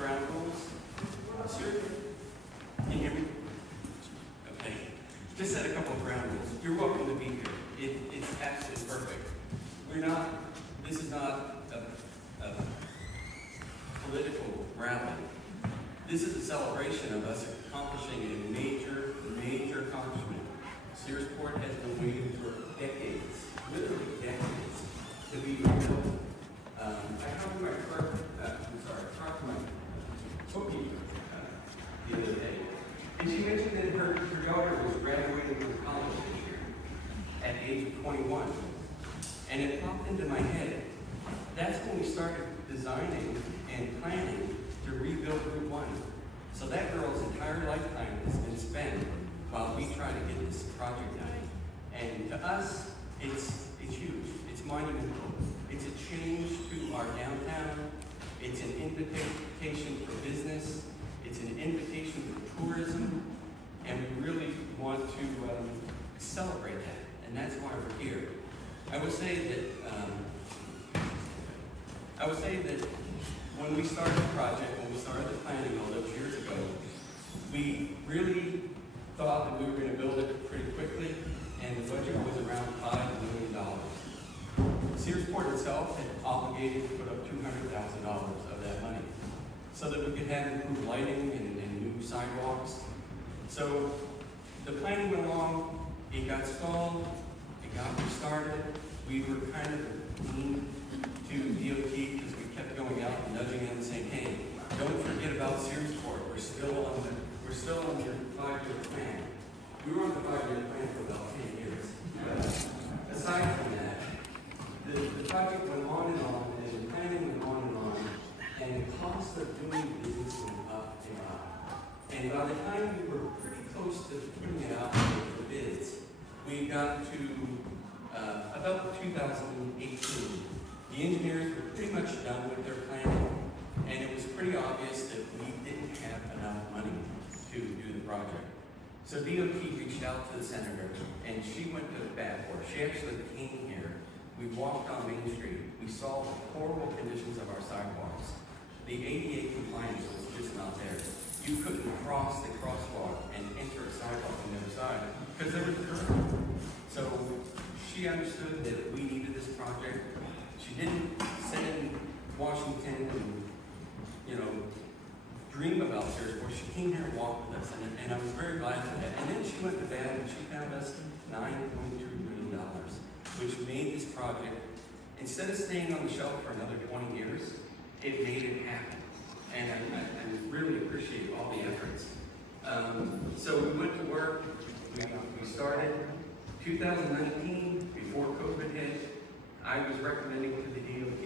ground rules. Sir, can you hear me? Okay. Just set a couple of ground rules. You're welcome to be here. It's absolutely perfect. This is not a political rally. This is a celebration of us accomplishing a major accomplishment. Searsport has been waiting for decades, literally decades, to be rebuilt. I talked to my bookkeeper the other day, and she mentioned that her daughter was graduating from college this year at the age of 21. And it popped into my head. That's when we started designing and planning to rebuild Route 1. So that girl's entire lifetime has been spent while we try to get this project done. And to us, it's huge. It's monumental. It's a change to our downtown. It's an invitation for business. It's an invitation for tourism. And we really want to celebrate that. And that's why we're here. I would say that when we started the project, when we started the planning all those years ago, we really thought that we were going to build it pretty quickly, and the budget was around $5 million. Searsport itself had obligated to put up $200,000 of that money so that we could have improved lighting and new sidewalks. So the planning went along, it got stalled, it got restarted. We were kind of mean to DOT because we kept going out and nudging them and saying, hey, don't forget about Searsport. We're still on your 5-year plan. We were on the 5-year plan for about 10 years. But aside from that, the project went on, and the planning went on, and the cost of doing business went up and up. And by the time we were pretty close to putting it out for bids, we got to about 2018. The engineers were pretty much done with their planning, and it was pretty obvious that we didn't have enough money to do the project. So DOT reached out to the senator, and she went to bat for it. She actually came here. We walked on Main Street. We saw the horrible conditions of our sidewalks. The ADA compliance was just not there. You couldn't cross the crosswalk and enter a sidewalk on the other side because there was a curb. So she understood that we needed this project. She didn't sit in Washington and, dream about Searsport. She came here and walked with us, and I was very glad for that. And then she went to bat and she found us $9.2 million, which made this project, instead of staying on the shelf for another 20 years, it made it happen. And I really appreciate all the efforts. So we went to work. We started 2019, before COVID hit. I was recommending to the DOT,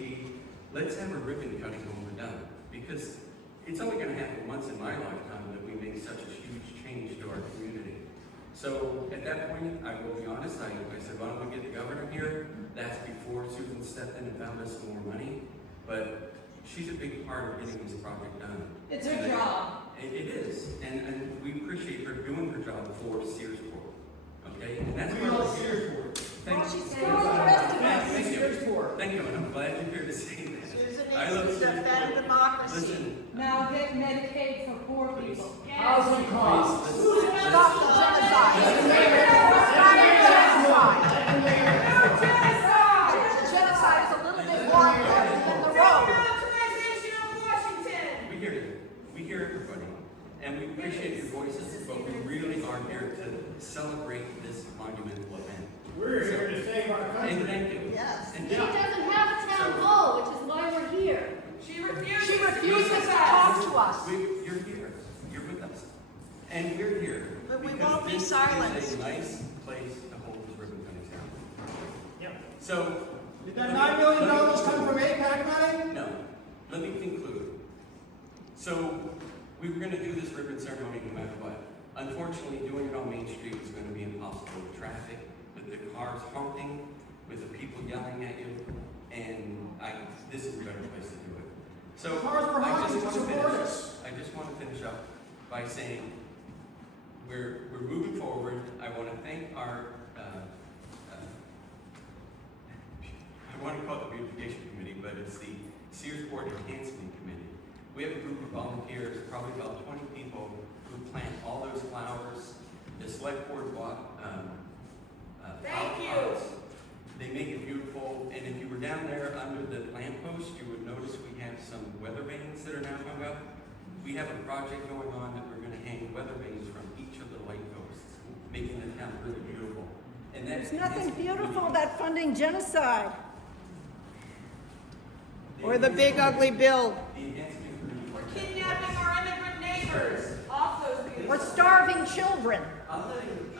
let's have a ribbon cutting when we're done, because it's only going to happen once in my lifetime that we make such a huge change to our community. So at that point, I will be honest, I said, why don't we get the governor here? That's before Susan stepped in and found us some more money. But she's a big part of getting this project done. It's her job. It is, and we appreciate her doing her job for Searsport. Okay, and that's we all Searsport. Thank you. Thank you, and I'm glad you're here to say that. I love to defend democracy. Listen. Now get Medicaid for poor people. Housing costs. Stop the genocide. The genocide is a little bit more than the road. We hear everybody, and we appreciate your voices, but we really are here to celebrate this monumental event. We're here to save our country. And thank you. Yes. And She doesn't have a town hall, which is why we're here. She refuses to talk to us. You're here. You're with us. And we're here. But we because won't be this silenced. is a nice place to hold this ribbon cutting ceremony. Yep. So, Did that $9 million come from APAC money? no. Let me conclude. So, we were going to do this ribbon ceremony no matter what. Unfortunately, doing it on Main Street was going to be impossible with traffic, with the cars honking, with the people yelling at you, and this is a better place to do it. So Cars were honking to support us. I just want to finish up by saying we're moving forward. I want to thank our I want to call it the beautification committee, but it's the Searsport Enhancement Committee. We have a group of volunteers, probably about 20 people, who plant all those flowers. The select board bought Thank you. flower pots. They make it beautiful, and if you were down there under the lamppost, you would notice we have some weather vanes that are now hung up. We have a project going on that we're gonna hang weather vanes from each of the light posts, making the town really beautiful. And There's nothing beautiful about funding genocide or the big ugly bill The enhancement agreement. We're kidnapping our immigrant neighbors off those or beautiful. starving children. I'm letting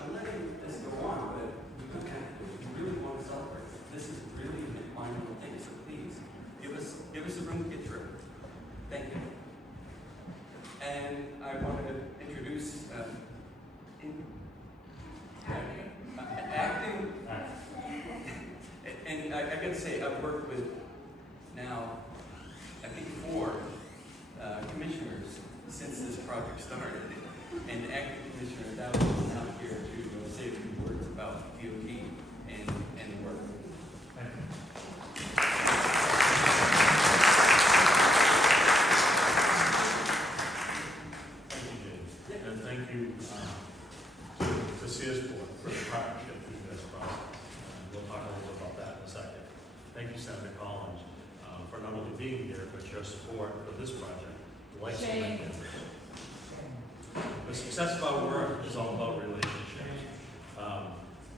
this go on, but we don't have to. If you really want to celebrate, this is really a minor thing, so please, give us a room to get through. Thank you. And I want to introduce, acting, and I gotta say, I've worked with now, I think 4 commissioners since this project started. And the acting commissioner Dowd is now here to say a few words about DOT and the work. Thank you, James. And thank you to Searsport for the partnership through this process. We'll talk a little bit about that in a second. Thank you, Senator Collins, for not only being here, but your support for this project. Like so many others. The success of our work is all about relationships.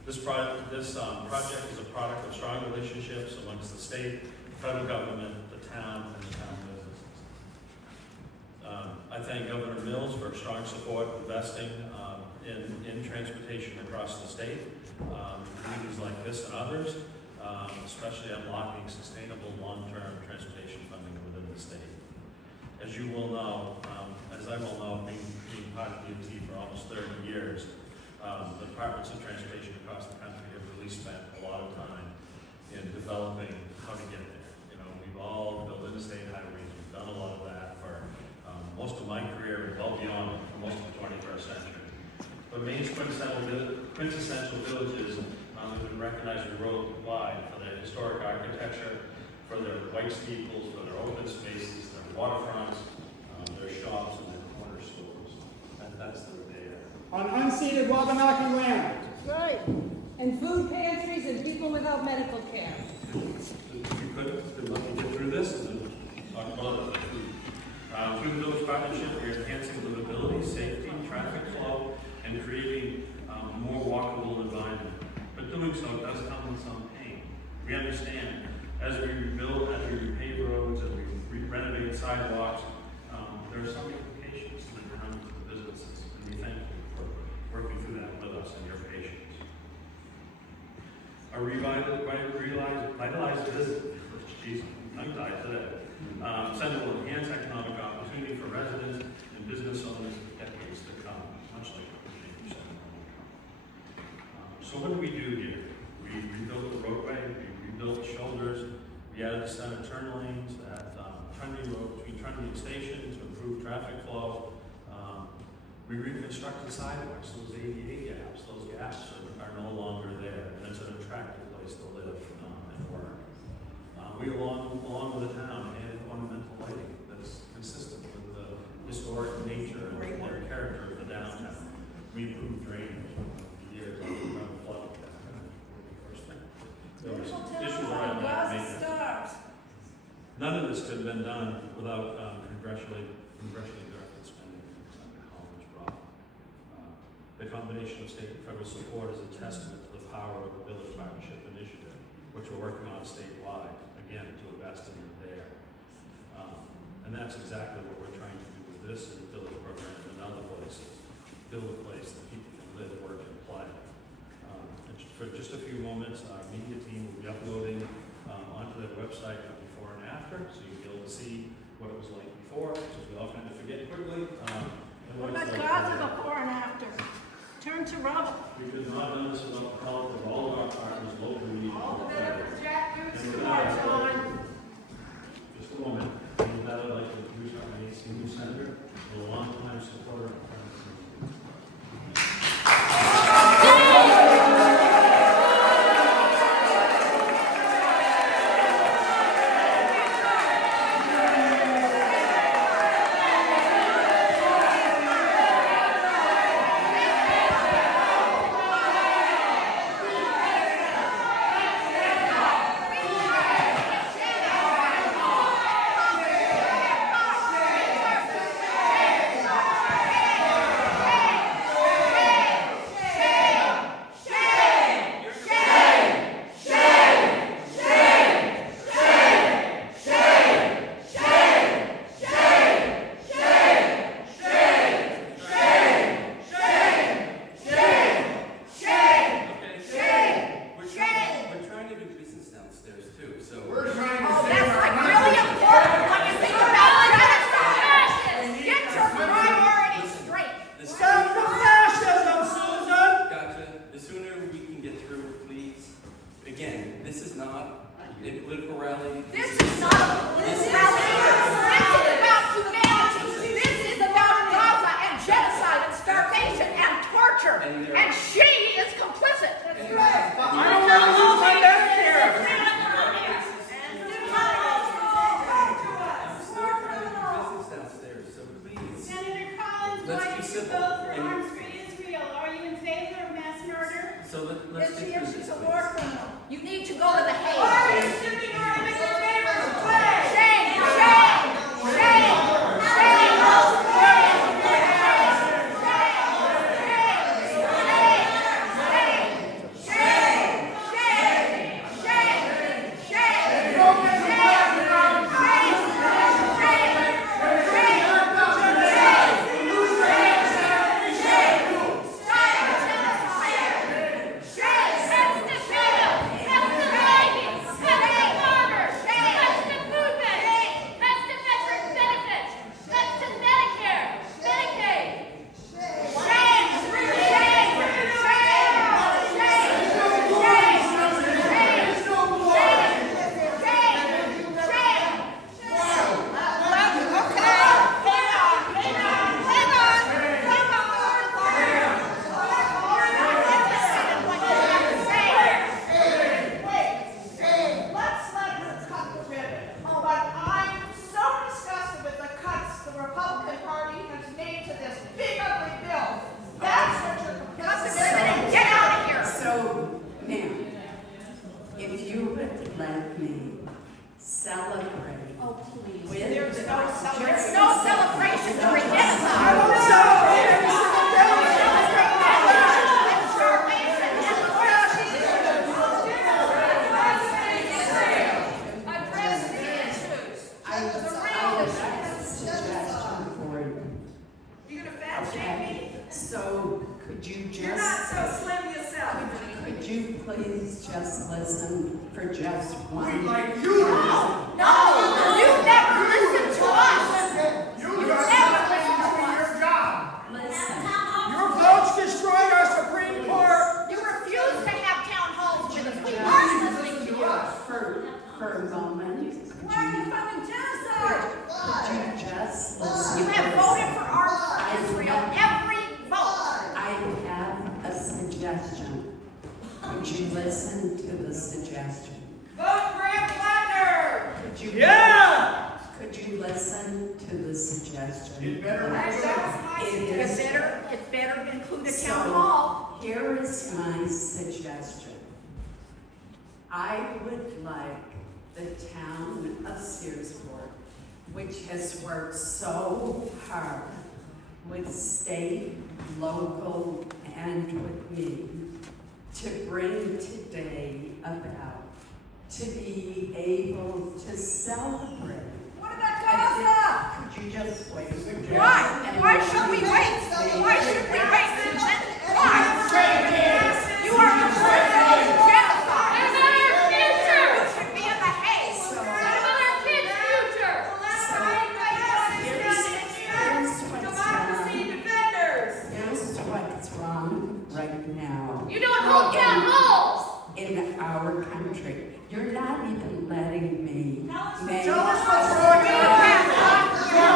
This project is a product of strong relationships amongst the state, federal government, the town, and the town businesses. I thank Governor Mills for strong support investing in transportation across the state. Communities like this and others, especially unlocking sustainable long-term transportation funding within the state. As you will know, as I will know, being part of DOT for almost 30 years, the departments of transportation across the country have really spent a lot of time in developing how to get there. You know, we've all built interstate highways, we've done a lot of that for most of my career and well beyond for most of the 21st century. But Maine's quintessential villages have been recognized worldwide for their historic architecture, for their white steeples, for their open spaces, their waterfronts, their shops, and their corner stores. That's the data. On unceded Wabanaki land. Right. And food pantries and people without medical care. If you could, we'd love to get through this and then talk about it. Through the village partnership, we're enhancing livability, safety, traffic flow, and creating a more walkable environment. But doing so does come with some pain. We understand as we rebuild, as we repave roads, as we renovate sidewalks, there are some implications to the town and to the businesses, and we thank you for working through that with us and your patience. A revitalized business, geez, I'm tired today. Center will enhance economic opportunity for residents and business owners for decades to come, much like what you said. So what do we do here? We rebuilt the roadway, we rebuilt shoulders, we added center turn lanes at Trinity Road between Trinity and Station to improve traffic flow. We reconstructed sidewalks, those ADA gaps. Those gaps are no longer there, and it's an attractive place to live and work. We, along with the town, added ornamental lighting that's consistent with the historic nature and the character of the downtown. We improved drainage over the years on flood. First thing. There was issues around that maintenance. None of this could have been done without congressionally directed spending that Senator Collins brought. The combination of state and federal support is a testament to the power of the Village Partnership Initiative, which we're working on statewide, again, to invest in it there. And that's exactly what we're trying to do with this and the Village program and other places. Build a place that people can live, work, and play. And for just a few moments, our media team will be uploading onto their website before and after, so you'll be able to see what it was like before, because we all kind of forget quickly. What about Gaza before and after? Turn to rubble. We could not have done this without the help of all of our partners locally. All the better for Jack Goose And with March that, on. just a moment. With that, I'd like to introduce our main senior senator, a longtime supporter of a political rally. This is not a political rally. This is about humanity. This is about Gaza and genocide and starvation and torture. And she is complicit. That's right. I don't want to lose my Medicare. Senator Collins, Let's why be did you simple. vote for And- arms for Israel? Are you in favor of mass murder? So let's Yes, think she through is. this, She's a please. war criminal. You need to go to the Hague. Why are you shipping her immigrant neighbors away? Shame! Shame! Shame! Let's let her cut the ribbon. But I'm so disgusted with the cuts the Republican Party has made to this big ugly bill. That's what you're Cut the ribbon and get out of here. So, ma'am, if you would let me celebrate Oh, please. with There's the- no celebration during genocide. Address the issues. I The have real a issues. suggestion for you. You gonna fat shame me? So, could you just... You're not so slim yourself. Could you please just listen for just one? Like you. No, you never listened to us. You You guys never are listened to doing us. your job. Listen, Your votes destroyed our Supreme Court. You refuse to have town halls with us. We are listening to you. for a moment, Why are you funding genocide? could you just listen? You have voted for arms for Israel every vote. I have a suggestion. Could you listen to the suggestion? Vote Graham Plattner. Could you? Yeah. Could you listen to the suggestion? It better be. It better include a So, town hall. here is my suggestion. I would like the town of Searsport, which has worked so hard with state, local, and with me, to bring today about, to be able to celebrate. What about Gaza? Could you just wait? Why? Why should we wait? Why should we wait? Why? You are the person of genocide. What about our future? You should be in the Hague. What about our kids' future? Democracy defenders. Here's what's wrong right now You don't hold town halls. in our country. You're not even letting me make... Tell us what's wrong in our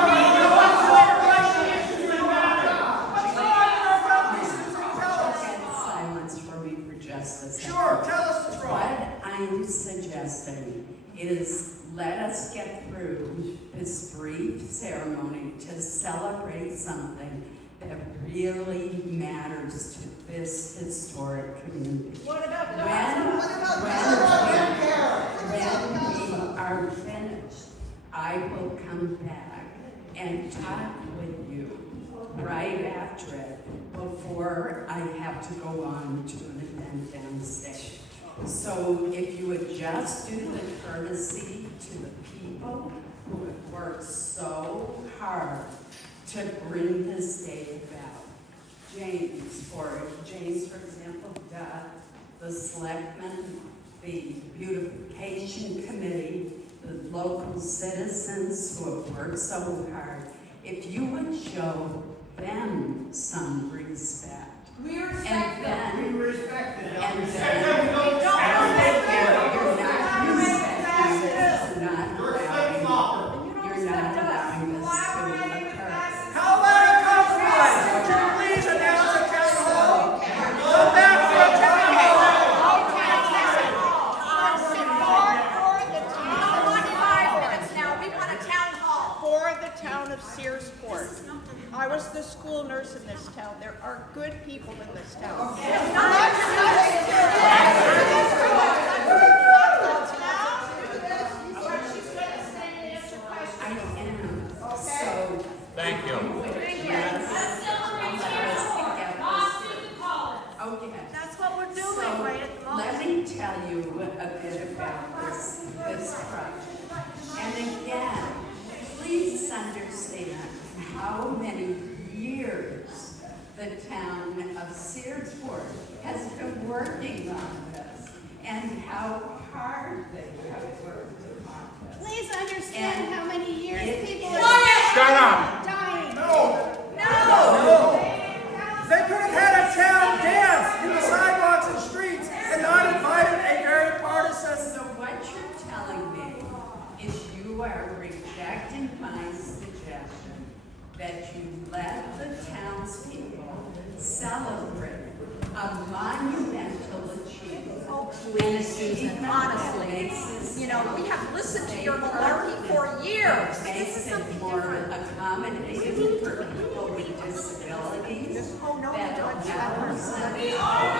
Silence for me for just a second. Sure, tell us what's wrong. What I'm suggesting is let us get through this brief ceremony to celebrate something that really matters to this historic community. What about When Gaza? we are finished, I will come back and talk with you right after it before I have to go on to an event downstage. So if you would just do the courtesy to the people who have worked so hard to bring this day about. James, for example, the selectmen, the beautification committee, the local citizens who have worked so hard, if you would show them some respect. We respect And them. We then, respect it. and We then, said we don't you're stand not respecting tell you a bit about this project. And again, please understand how many years the town of Searsport has been working on this and how hard they have worked on this. Please understand how many years people Quiet! are Shut up! dying. No! No! They could have had a town dance in the sidewalks and streets and not invited a very partisan. So what you're telling me is you are rejecting my suggestion that you let the townspeople celebrate a monumental achievement. Oh, please, Susan, honestly, you know, we have listened to your malarkey for years. Makes it more accommodating for people with disabilities. Oh, no, that we don't. allows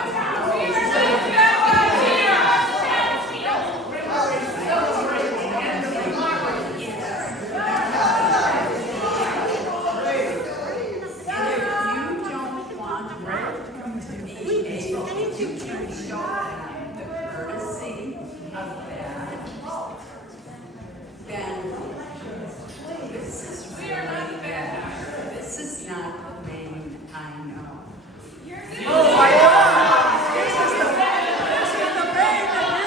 them this is not the Maine I know. Oh my God! This is the Maine that you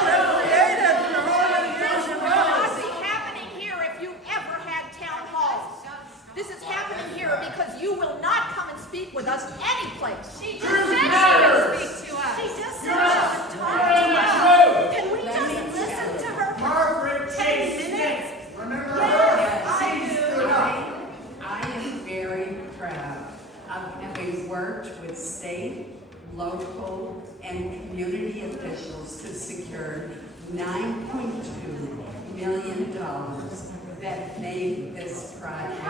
have created for all the years This would not be happening here if you ever had town halls. This is happening here because you will not come and speak with us any place. She just said she would speak to us. She just said she would talk to us. Can we just listen to her for Margaret 10 minutes? Remember her? I am very proud of having worked with state, local, and community officials to secure $9.2 million that made this project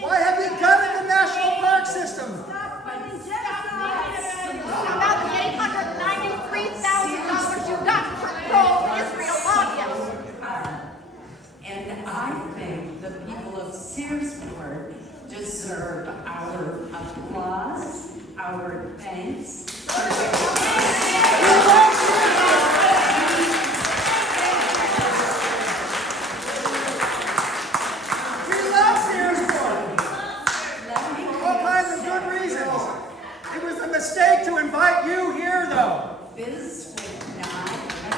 Why have you done it in the national park system? About the $893,000 you got from pro-Israel lobbyists. And I think the people of Searsport deserve our applause, our thanks. We love Searsport. Let me All kinds of good reasons. It was a mistake to invite you here, though. This would not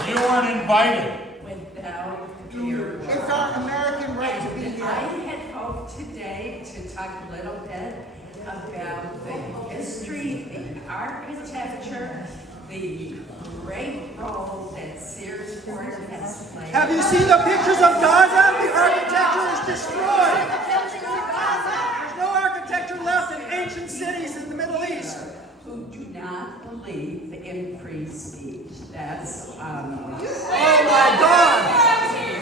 You weren't invited. without your It's our American right to be And here. I had hoped today to talk a little bit about the history, the architecture, the great role that Searsport has played. Have you seen the pictures of Gaza? The architecture is destroyed. There's no architecture left in ancient cities in the Middle East. Who do not believe in free speech. That's Oh my God!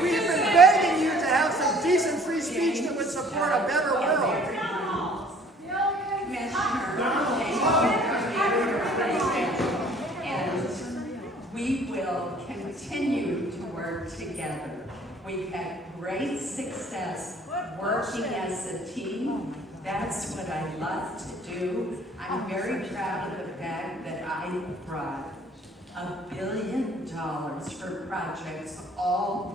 We've been begging you to have some decent free speech that would support a better world. And we will continue to work together. We've had great success working as a team. That's what I love to do. I'm very proud of the fact that I brought $1 billion for projects all